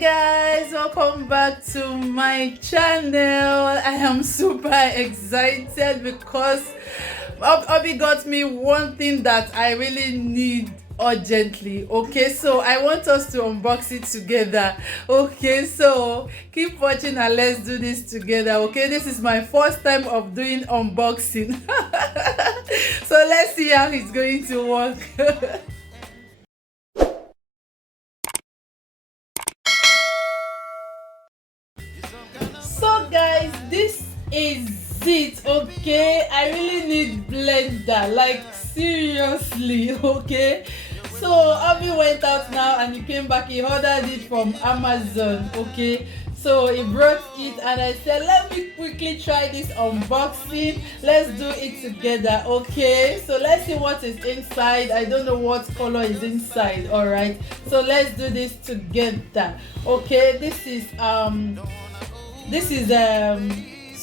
Guys, welcome back to my channel. I am super excited because Hubby got me one thing that I really need urgently. Okay, so I want us to unbox it together. Okay, so keep watching and let's do this together. Okay, this is my first time of doing unboxing. So let's see how it's going to work. So guys, this is it. Okay, I really need blender, like seriously. Okay, so Hubby went out now and he came back. He ordered it from Amazon. Okay, so he brought it and I said let me quickly try this unboxing. Let's do it together. Okay, so let's see what is inside. I don't know what color is inside. All right, so let's do this together. Okay, this is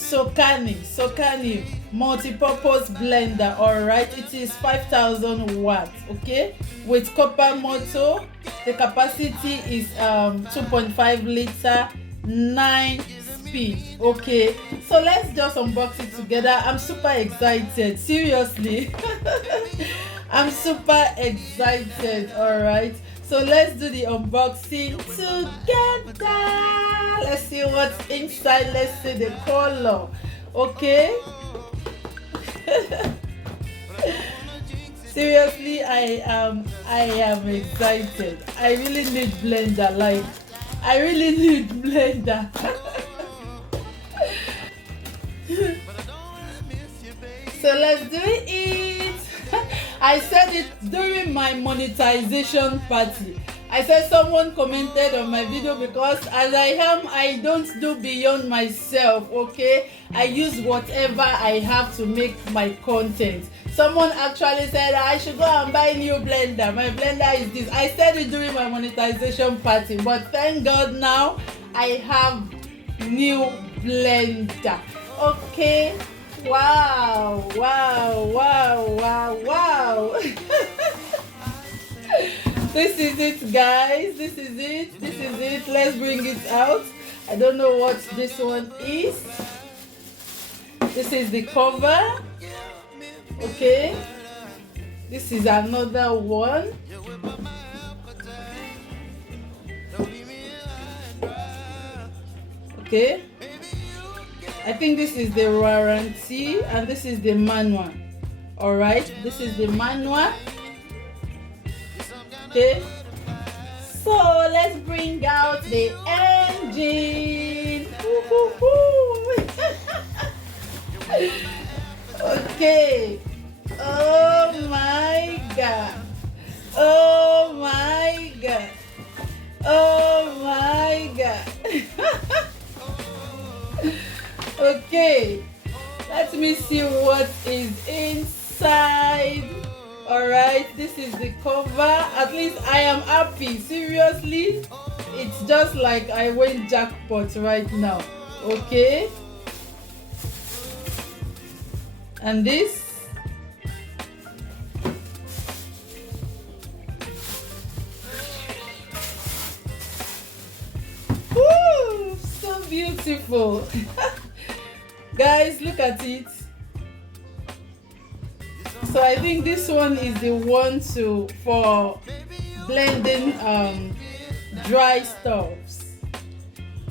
Sokani multi-purpose blender. All right, it is 5,000 watts. Okay, with copper motor. The capacity is 2.5 liter, 9 speed. Okay, so let's just unbox it together. I'm super excited, seriously. I'm super excited. All right, so let's do the unboxing together. Let's see what's inside. Let's see the color. Okay. Seriously, I am excited. I really need blender. Like, I really need blender. So let's do it. I said it during my monetization party. I said someone commented on my video because as I don't do beyond myself. Okay, I use whatever I have to make my content. Someone actually said I should go and buy new blender. My blender is this. I said it during my monetization party, but thank God now I have new blender. Okay, wow. This is it, guys. This is it. Let's bring it out. I don't know what this one is. This is the cover. Okay, this is another one. Okay, I think this is the warranty and this is the manual. All right, this is the manual. Okay, so let's bring out the engine. Okay, oh my god, oh my god, oh my god. Okay, let me see what is inside. All right, this is the cover. At least I am happy. Seriously, it's just like I went jackpot right now. Okay, and this. Woo, so beautiful. Guys, look at it. So I think this one is the one for blending dry stuffs.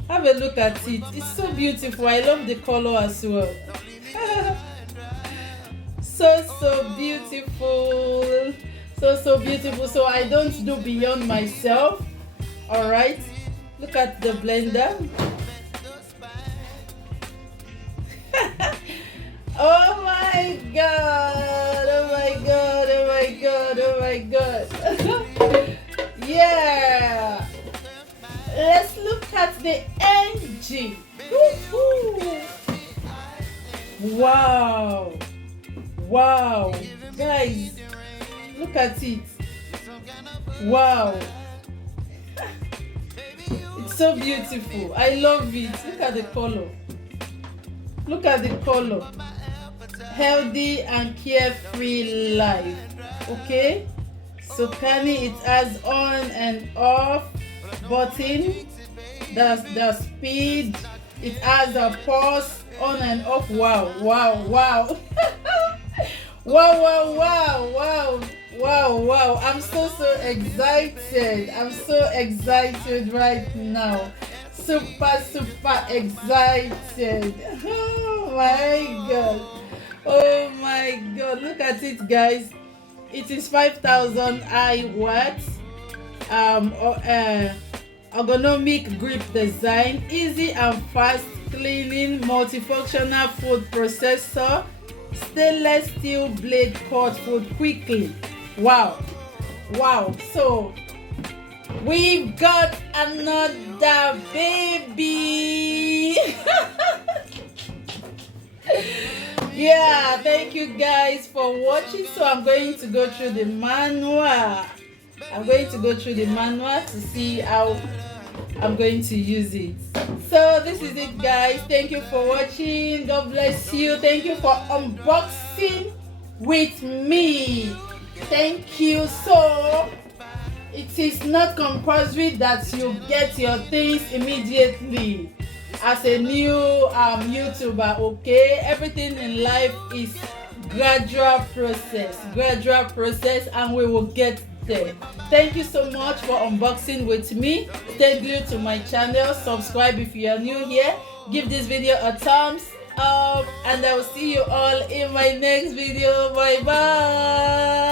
Have a look at it. It's so beautiful. I love the color as well. so beautiful. So beautiful. So I don't do beyond myself. All right, look at the blender. Oh my god, oh my god, oh my god, oh my god. Yeah, let's look at the engine. Wow, guys, look at it. Wow, it's so beautiful. I love it. Look at the color. Look at the color. Healthy and carefree life. Okay, Sokani, it has on and off button. the speed. It has a pause on and off. Wow. Wow. Wow. I'm so excited. I'm so excited right now. Super excited. Oh my god. Look at it, guys. It is 5,000 watts. Ergonomic grip design, easy and fast cleaning, multifunctional food processor, stainless steel blade cut food quickly. Wow. So we've got another baby. Yeah, thank you guys for watching. So I'm going to go through the manual. To see how I'm going to use it. So this is it, guys. Thank you for watching. God bless you. Thank you for unboxing with me. Thank you. So it is not compulsory that you get your things immediately as a new YouTuber, okay? Everything in life is gradual process, and we will get there. Thank you so much for unboxing with me. Stay glued to my channel. Subscribe if you are new here. Give this video a thumbs up, and I will see you all in my next video. Bye bye.